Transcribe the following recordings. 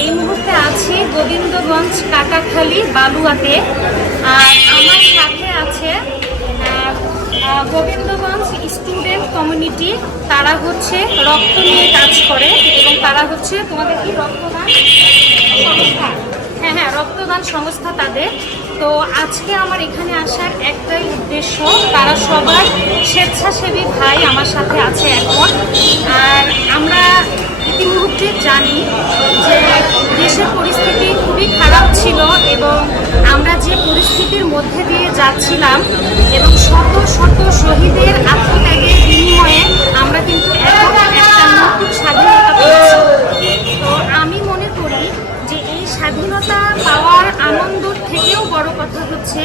এই মুহূর্তে আছি গোবিন্দগঞ্জ কাটাখালী বালুয়াতে। আর আমার সাথে আছে গোবিন্দগঞ্জ স্টুডেন্ট কমিউনিটি। তারা হচ্ছে রক্ত নিয়ে কাজ করে এবং তারা হচ্ছে তোমাদের কি রক্তদান সংস্থা? হ্যাঁ হ্যাঁ রক্তদান সংস্থা তাদের। তো আজকে আমার এখানে আসার একটাই উদ্দেশ্য, তারা সবাই স্বেচ্ছাসেবী ভাই আমার সাথে আছে এখন। আর আমরা ইতিমধ্যে জানি যে দেশের পরিস্থিতি খুবই খারাপ ছিল এবং আমরা যে পরিস্থিতির মধ্যে দিয়ে যাচ্ছিলাম এবং শত শত শহীদের আত্মত্যাগের বিনিময়ে আমরা কিন্তু এখন একটা নতুন স্বাধীনতা পেয়েছি। তো আমি মনে করি যে এই স্বাধীনতা পাওয়ার আনন্দর থেকেও বড় কথা হচ্ছে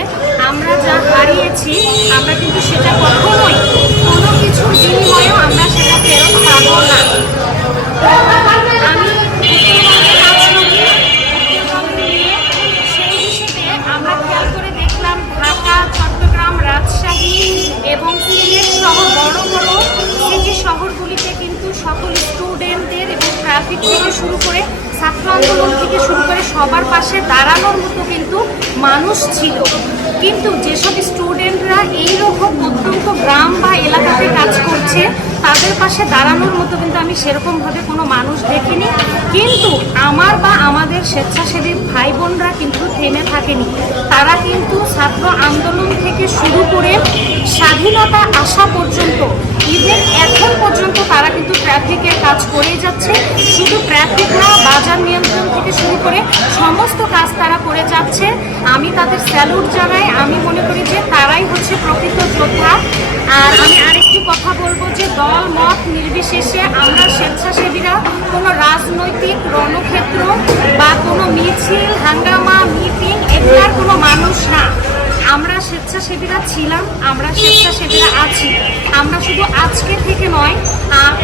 আমরা যা হারিয়েছি, আমরা কিন্তু সেটা ট্রাফিক থেকে শুরু করে ছাত্র আন্দোলন থেকে শুরু করে সবার পাশে দাঁড়ানোর মতো কিন্তু মানুষ ছিল। কিন্তু যেসব স্টুডেন্টরা এইরকম প্রত্যন্ত গ্রাম বা এলাকাতে কাজ করছে, তাদের পাশে দাঁড়ানোর মতো কিন্তু আমি সেরকমভাবে কোনো মানুষ দেখিনি। কিন্তু আমার বা আমাদের স্বেচ্ছাসেবী ভাই বোনরা কিন্তু থেমে থাকেনি। তারা কিন্তু ছাত্র আন্দোলন থেকে শুরু করে স্বাধীনতা আসা পর্যন্ত ইভেন এখন পর্যন্ত তারা কিন্তু ট্রাফিকের কাজ করেই যাচ্ছে। শুধু ট্রাফিক না, বাজার নিয়ন্ত্রণ থেকে শুরু করে সমস্ত কাজ তারা করে যাচ্ছে। আমি তাদের স্যালুট জানাই। আমি মনে করি যে তারাই হচ্ছে প্রকৃত যোদ্ধা। আর আমি আরেকটি কথা বলব যে দল, মত নির্বিশেষে আমরা স্বেচ্ছাসেবীরা, কোনো রাজনৈতিক রণক্ষেত্র বা কোনো মিছিল, হাঙ্গামা, মিটিং, এগুলার কোনো মানুষ না। আমরা স্বেচ্ছাসেবীরা ছিলাম, আমরা স্বেচ্ছাসেবীরা আছি। আমরা শুধু আজকে থেকে নয়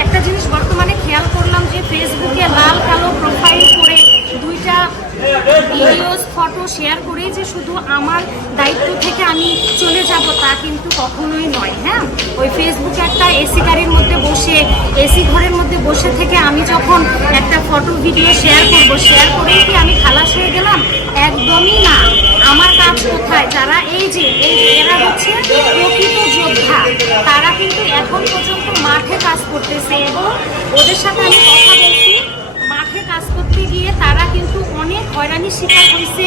একটা জিনিস বর্তমানে খেয়াল করলাম যে ফেসবুকে লাল কালো প্রোফাইল করে দুইটা ভিডিওস ফটো শেয়ার করে যে শুধু আমার দায়িত্ব থেকে আমি চলে যাব তা কিন্তু কখনোই নয় হ্যাঁ? ওই ফেসবুকে একটা এসি গাড়ির মধ্যে বসে, এসি ঘরের মধ্যে বসে থেকে আমি যখন ফটো ভিডিও শেয়ার করব। শেয়ার করেই কি আমি খালাস হয়ে গেলাম? একদমই না। আমার কাজ কোথায়? যারা এই যে, এই এরা হচ্ছে প্রকৃত যোদ্ধা। তারা কিন্তু এখন পর্যন্ত মাঠে কাজ করতেছে এবং ওদের সাথে আমি কথা বলছি। মাঠে কাজ করতে গিয়ে তারা কিন্তু অনেক হয়রানির শিকার হয়েছে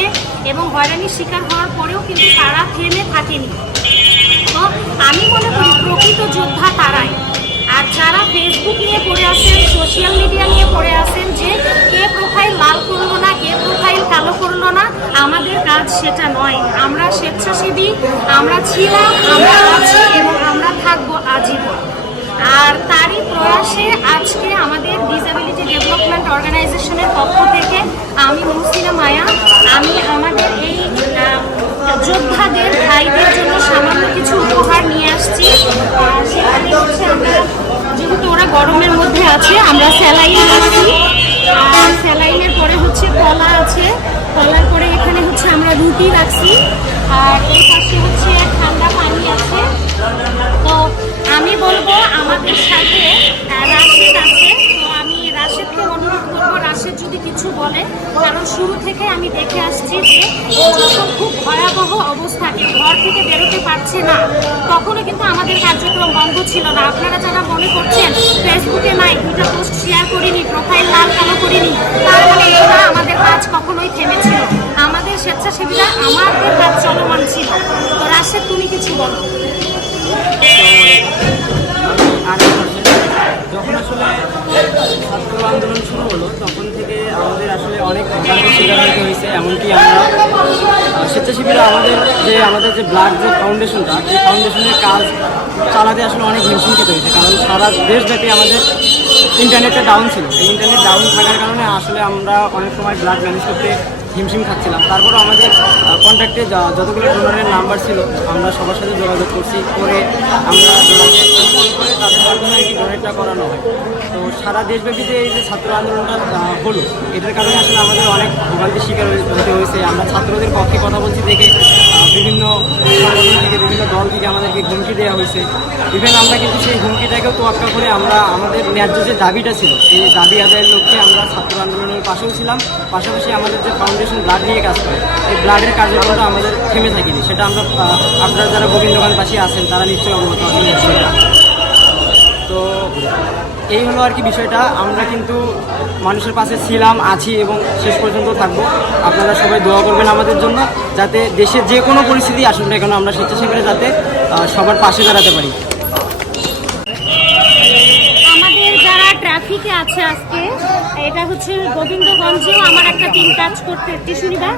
এবং হয়রানির শিকার হওয়ার পরেও কিন্তু তারা থেমে থাকেনি। তো আমি মনে করি প্রকৃত যোদ্ধা তারাই। আর যারা ফেসবুক নিয়ে পড়ে আসেন সোশ্যাল মিডিয়া নিয়ে পড়ে আসেন যে কে প্রোফাইল লাল করল না, কে প্রোফাইল কালো করল না, আমাদের কাজ সেটা নয়। আমরা স্বেচ্ছাসেবী, আমরা ছিলাম, আমরা আছি এবং আমরা থাকব আজীবন। আর তারই প্রয়াসে আজকে আমাদের ডিসেবিলিটি ডেভেলপমেন্ট অর্গানাইজেশনের পক্ষ থেকে আমি মুহসিনা মায়া, আমি আমাদের এই আহ, যোদ্ধাদের ভাইদের জন্য সামান্য কিছু উপহার নিয়ে আসছি আর সেখানে হচ্ছে আমরা যেহেতু ওরা গরমের মধ্যে আছে, আমরা স্যালাইন রাখছি আর স্যালাইনের পরে হচ্ছে কলা আছে। কলার পরে এখানে হচ্ছে আমরা রুটি রাখছি। আর এই পাশে হচ্ছে ঠান্ডা পানি আছে। তো আমি বলব আমাদের সাথে রাশেদ আছে। তো আমি রাশেদকে অনুরোধ করব, রাশেদ যদি কিছু বলে, কারণ শুরু থেকে আমি দেখে আসছি যে খুব ভয়াবহ অবস্থাকে ঘর থেকে বেরোতে পারছে না তখনও কিন্তু আমাদের কার্যক্রম বন্ধ ছিল না। আপনারা যারা মনে করছেন ফেসবুকে নাই দুইটা পোস্ট শেয়ার করিনি প্রোফাইল লাল কালো করিনি, তার মানে আমাদের কাজ কখনোই থেমেছিল। আমাদের স্বেচ্ছাসেবীরা আমাদের কাজ চলমান ছিল। তো রাশেদ, তুমি কিছু বলো। যখন আসলে ছাত্র আন্দোলন শুরু হলো তখন থেকে আমাদের আসলে অনেক ভোগান্তির হয়েছে এমনকি আমরা স্বেচ্ছাসেবীরা আমাদের যে আমাদের যে ব্লাড যে ফাউন্ডেশনটা এই ফাউন্ডেশনের কাজ চালাতে আসলে অনেক হিমশঙ্কিত হয়েছে কারণ সারা দেশব্যাপী আমাদের ইন্টারনেটটা ডাউন ছিল ইন্টারনেট ডাউন থাকার কারণে আসলে আমরা অনেক সময় ব্লাড ম্যানেজ করতে হিমশিম খাচ্ছিলাম। তারপরও আমাদের কন্ট্যাক্টে যতগুলো ডোনারের নাম্বার ছিল, আমরা সবার সাথে যোগাযোগ করছি, করে আমরা ডোনারকে ফোন করে তাদের মাধ্যমে কি ডোনেটটা করানো হয়। তো সারা দেশব্যাপী যে এই যে ছাত্র আন্দোলনটা হলো, এটার কারণে আসলে আমাদের অনেক ভোগান্তির শিকার হতে হয়েছে। আমরা ছাত্রদের পক্ষে কথা বলছি দেখে বিভিন্ন সংগঠন থেকে বিভিন্ন দল থেকে আমাদেরকে হুমকি দেওয়া হয়েছে। ইভেন আমরা কিন্তু সেই হুমকিটাকেও তোয়াক্কা করে আমরা আমাদের ন্যায্য যে দাবিটা ছিল এই দাবি আদায়ের লক্ষ্যে আমরা ছাত্র আন্দোলনের পাশেও ছিলাম। পাশাপাশি আমাদের যে ফাউন্ডেশন ব্লাড নিয়ে কাজ করে, এই ব্লাডের কার্যক্রমটা আমাদের থেমে থাকেনি। সেটা আমরা আপনারা যারা গোবিন্দগঞ্জবাসী আছেন, তারা নিশ্চয়ই অবগত আছেন। তো এই হলো আর কি বিষয়টা। আমরা কিন্তু মানুষের পাশে ছিলাম আছি এবং শেষ পর্যন্ত থাকব। আপনারা সবাই দোয়া করবেন আমাদের জন্য যাতে দেশের যে কোনো পরিস্থিতি আসুক না কেন আমরা স্বেচ্ছাসেবীরা যাতে সবার পাশে দাঁড়াতে পারি। আমাদের যারা ট্রাফিকে আছে আজকে এটা হচ্ছে গোবিন্দগঞ্জেও আমার একটা টিম কাজ করতে টিস্যু নিবা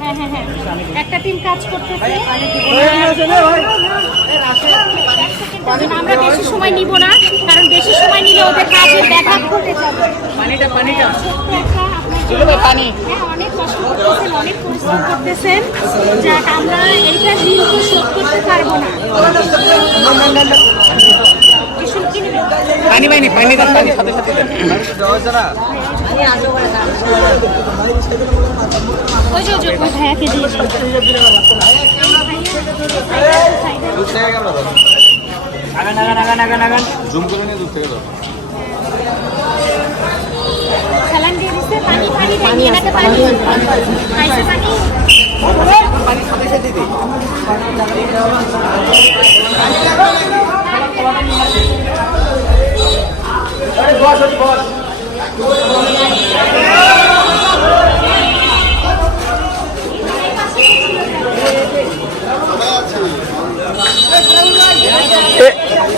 হ্যাঁ হ্যাঁ হ্যাঁ। একটা টিম কাজ করতেছে আমরা বেশি সময় নিব না। বেশি সময় নিলে ওদের কাজে ব্যাঘাত ঘটে যাবে। পানিটা পানিটা। হ্যাঁ, অনেক কষ্ট করতেছেন অনেক পরিশ্রম করতেছেন। যাক আমরা এইটা ঋণ তো শোধ করতে পারব না। টিস্যু পানি পানি পানি সাথে সাথে ওই যে ওই ভাইয়াকে দিয়ে দিই। নাগান নাগান নাগান নাগান নাগান জুম করে নিয়ে দূর থেকে দাও। দিয়ে পানি পানি পানি এনাকে পানি। খাইছে পানি পানি? সাথে সাথে দিই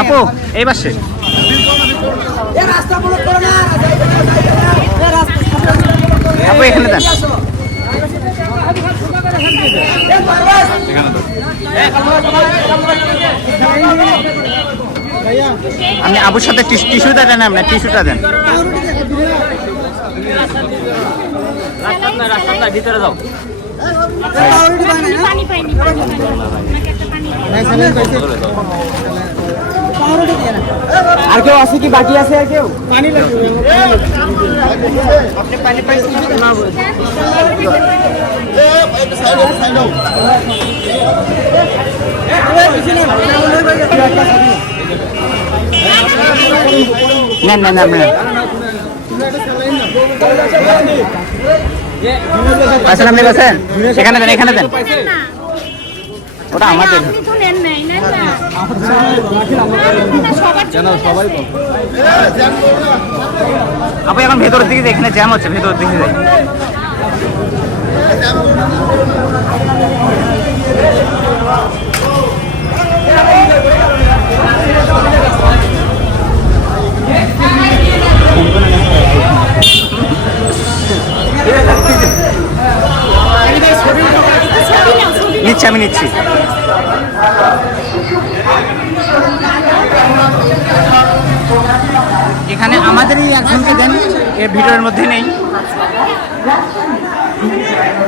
আপু আপু এখানে দেন। আপনি আবুর সাথে টিস্যুটা দেন আপনি টিস্যুটা দেন। ভিতরে যাও। পানি পাইনি পানি পাইনি ওনাকে একটা পানি দিন। আর কেউ আছে কি বাকি আছে আর কেউ পানি সাইড আউট সাইড আউট নেন নেন আপনি নেন। পাচ্ছেন আপনি বসেন এখানে দেন এখানে দেন। ওটা আমাদের। আপনি এখন ভেতরের দিকে এখানে জ্যাম হচ্ছে ভেতরের দিকে নিচ্ছি আমি নিচ্ছি। এখানে আমাদেরই একজনকে দেন এর ভিডিওর মধ্যে নেই।